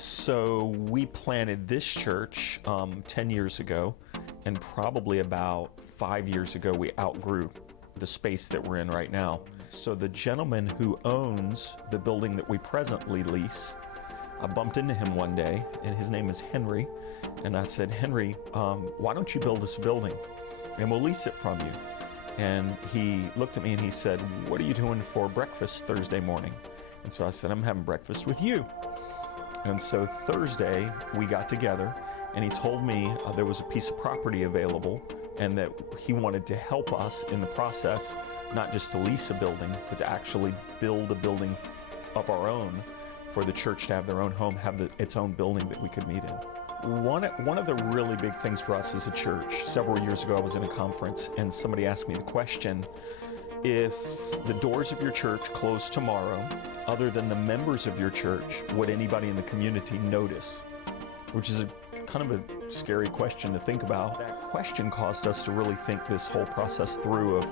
So we planted this church 10 years ago, and probably about 5 years ago we outgrew the space that we're in right now. So the gentleman who owns the building that we presently lease, I bumped into him one day, and his name is Henry, and I said, Henry, why don't you build this building and we'll lease it from you? And he looked at me and he said, what are you doing for breakfast Thursday morning? And so I said, I'm having breakfast with you. And so Thursday we got together, and he told me there was a piece of property available and that he wanted to help us in the process, not just to lease a building, but to actually build a building of our own for the church to have their own home, have its own building that we could meet in. One of the really big things for us as a church, several years ago I was in a conference and somebody asked me the question, if the doors of your church close tomorrow, other than the members of your church, would anybody in the community notice? Which is kind of a scary question to think about. That question caused us to really think this whole process through of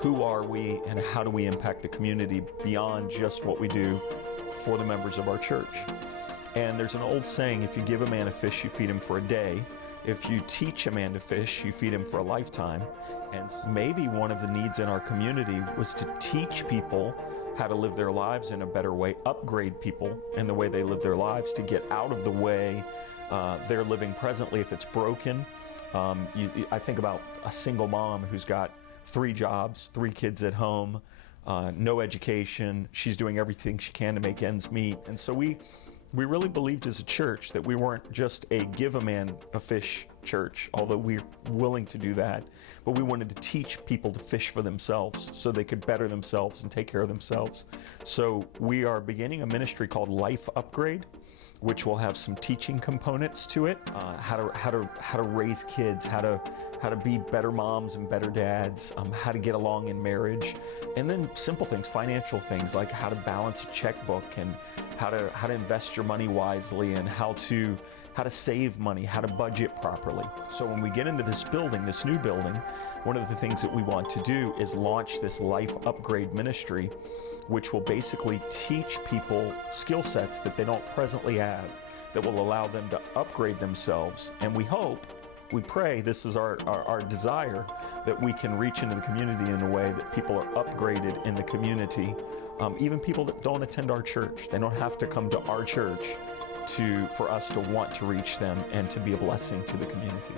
who are we and how do we impact the community beyond just what we do for the members of our church. And there's an old saying, if you give a man a fish, you feed him for a day. If you teach a man to fish, you feed him for a lifetime. And maybe one of the needs in our community was to teach people how to live their lives in a better way, upgrade people in the way they live their lives, to get out of the way they're living presently if it's broken. I think about a single mom who's got 3 jobs, 3 kids at home, no education. She's doing everything she can to make ends meet. And so we really believed as a church that we weren't just a give a man a fish church, although we're willing to do that, but we wanted to teach people to fish for themselves so they could better themselves and take care of themselves. So we are beginning a ministry called Life Upgrade, which will have some teaching components to it, how to raise kids, how to be better moms and better dads, how to get along in marriage, and then simple things, financial things like how to balance a checkbook and how to invest your money wisely and how to save money, how to budget properly. So when we get into this building, this new building, one of the things that we want to do is launch this Life Upgrade ministry, which will basically teach people skill sets that they don't presently have, that will allow them to upgrade themselves. And we hope, we pray, this is our desire, that we can reach into the community in a way that people are upgraded in the community. Even people that don't attend our church, they don't have to come to our church for us to want to reach them and to be a blessing to the community.